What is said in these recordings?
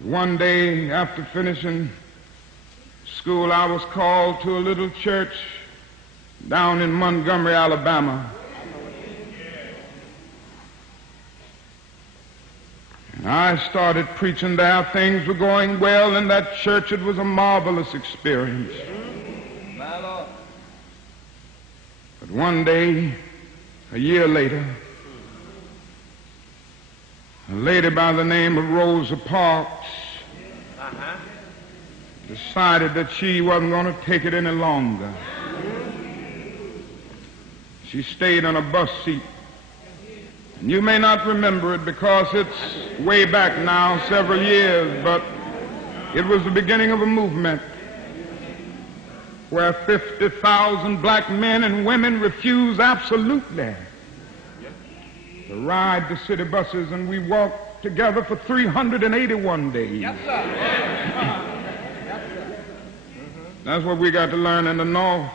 One day after finishing school, I was called to a little church down in Montgomery, Alabama. And I started preaching there. Things were going well in that church. It was a marvelous experience. But one day, a year later, a lady by the name of Rosa Parks decided that she wasn't going to take it any longer. She stayed on a bus seat. And you may not remember it because it's way back now, several years, but it was the beginning of a movement where 50,000 black men and women refused absolutely to ride the city buses, and we walked together for 381 days. Yes, sir. That's what we got to learn in the North.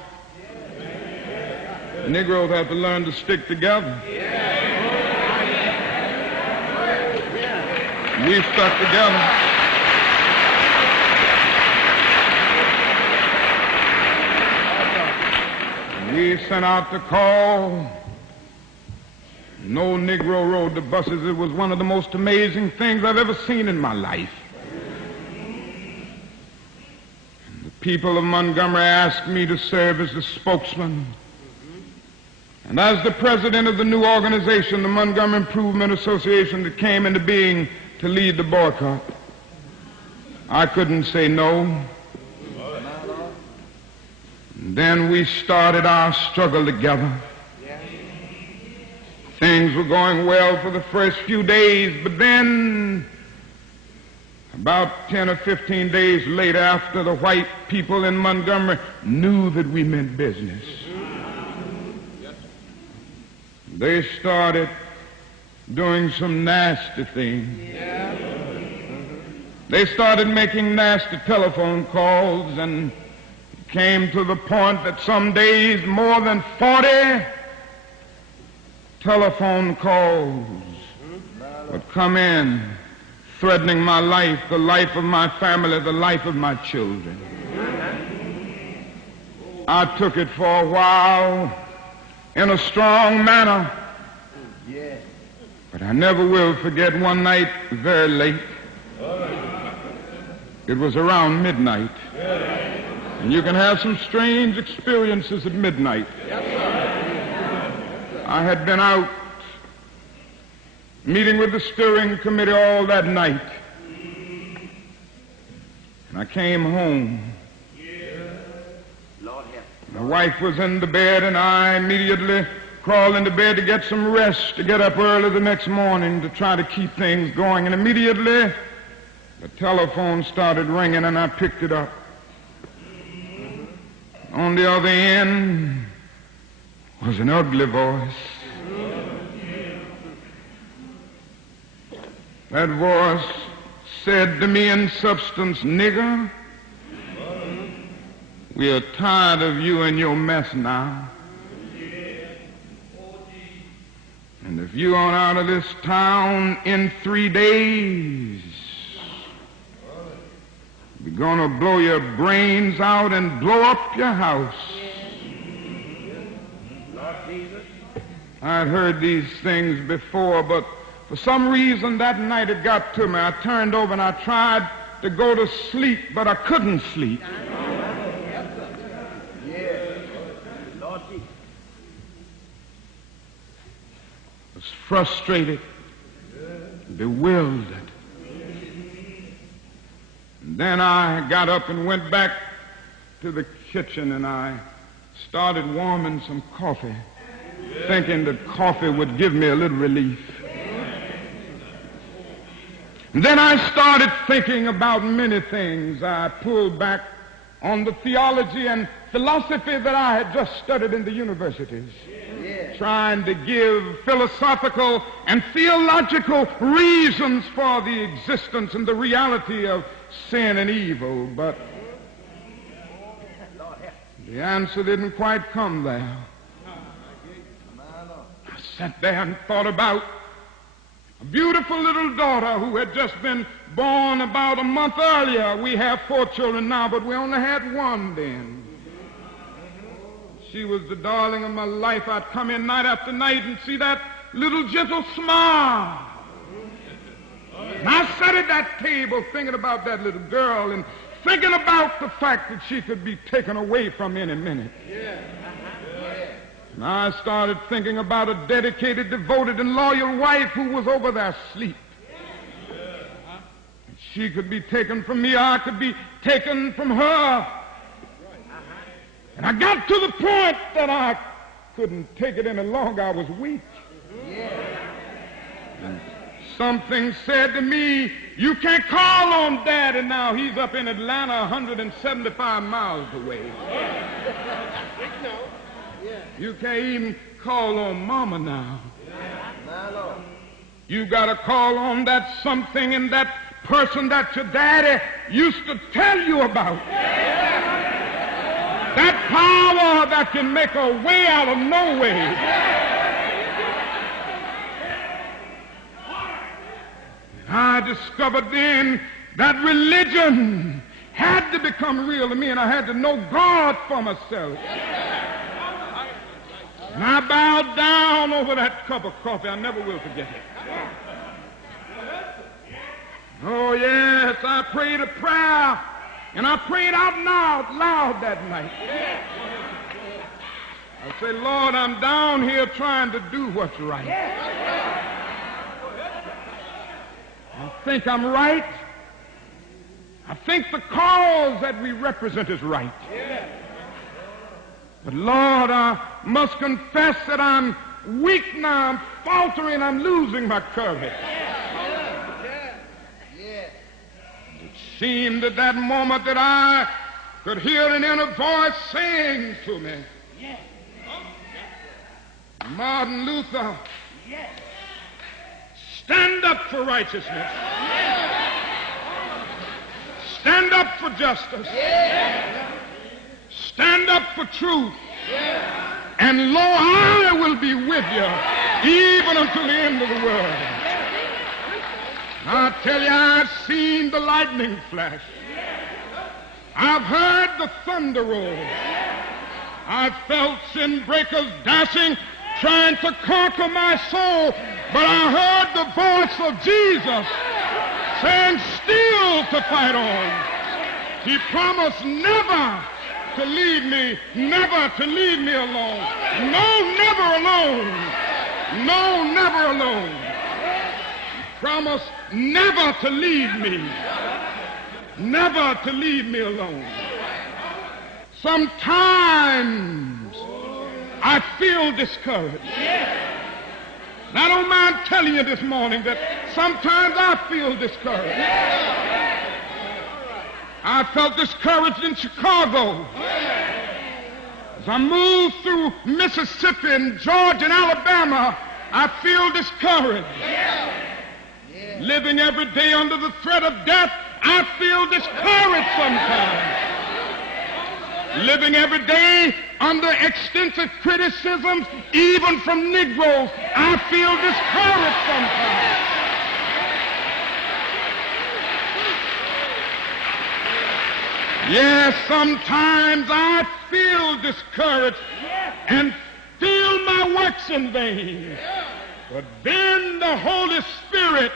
Negroes have to learn to stick together. We stuck together. We sent out the call. No Negro rode the buses. It was one of the most amazing things I've ever seen in my life. And the people of Montgomery asked me to serve as the spokesman. And as the president of the new organization, the Montgomery Improvement Association, that came into being to lead the boycott, I couldn't say no. And then we started our struggle together. Things were going well for the first few days, but then about 10 or 15 days later, after the white people in Montgomery knew that we meant business, they started doing some nasty things. They started making nasty telephone calls, and it came to the point that some days more than 40 telephone calls would come in, threatening my life, the life of my family, the life of my children. I took it for a while in a strong manner, but I never will forget one night very late. It was around midnight, and you can have some strange experiences at midnight. I had been out meeting with the steering committee all that night, and I came home. My wife was in the bed, and I immediately crawled into bed to get some rest, to get up early the next morning to try to keep things going. And immediately the telephone started ringing, and I picked it up. On the other end was an ugly voice. That voice said to me in substance, "Nigger, we are tired of you and your mess now. And if you aren't out of this town in 3 days, we're going to blow your brains out and blow up your house." I'd heard these things before, but for some reason that night it got to me. I turned over and I tried to go to sleep, but I couldn't sleep. I was frustrated, bewildered. And then I got up and went back to the kitchen, and I started warming some coffee, thinking that coffee would give me a little relief. And then I started thinking about many things. I pulled back on the theology and philosophy that I had just studied in the universities, trying to give philosophical and theological reasons for the existence and the reality of sin and evil. But the answer didn't quite come there. I sat there and thought about a beautiful little daughter who had just been born about a month earlier. We have 4 children now, but we only had 1 then. She was the darling of my life. I'd come in night after night and see that little gentle smile. And I sat at that table thinking about that little girl and thinking about the fact that she could be taken away from any minute. And I started thinking about a dedicated, devoted, and loyal wife who was over there asleep. She could be taken from me, I could be taken from her. And I got to the point that I couldn't take it any longer. I was weak. And something said to me, you can't call on Daddy now. He's up in Atlanta 175 miles away. You can't even call on Mama now. You got to call on that something and that person that your daddy used to tell you about. That power that can make a way out of no way. I discovered then that religion had to become real to me, and I had to know God for myself. And I bowed down over that cup of coffee. I never will forget it. Oh, yes, I prayed a prayer, and I prayed out loud that night. I said, Lord, I'm down here trying to do what's right. I think I'm right. I think the cause that we represent is right. But Lord, I must confess that I'm weak now, I'm faltering, I'm losing my courage. It seemed at that moment that I could hear an inner voice saying to me, Martin Luther, stand up for righteousness. Stand up for justice. Stand up for truth. And lo, I will be with you even until the end of the world. I tell you, I've seen the lightning flash. I've heard the thunder roll. I've felt sin breakers dashing, trying to conquer my soul. But I heard the voice of Jesus saying, still to fight on. He promised never to leave me, never to leave me alone. No, never alone. No, never alone. He promised never to leave me, never to leave me alone. Sometimes I feel discouraged. And I don't mind telling you this morning that sometimes I feel discouraged. I felt discouraged in Chicago. As I moved through Mississippi and Georgia and Alabama, I feel discouraged. Living every day under the threat of death, I feel discouraged sometimes. Living every day under extensive criticisms, even from Negroes, I feel discouraged sometimes. Yes, sometimes I feel discouraged and feel my works in vain. But then the Holy Spirit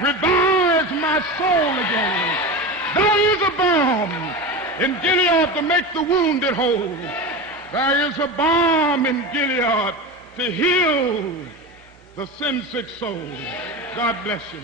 revives my soul again. There is a balm in Gilead to make the wounded whole. There is a balm in Gilead to heal the sin-sick soul. God bless you.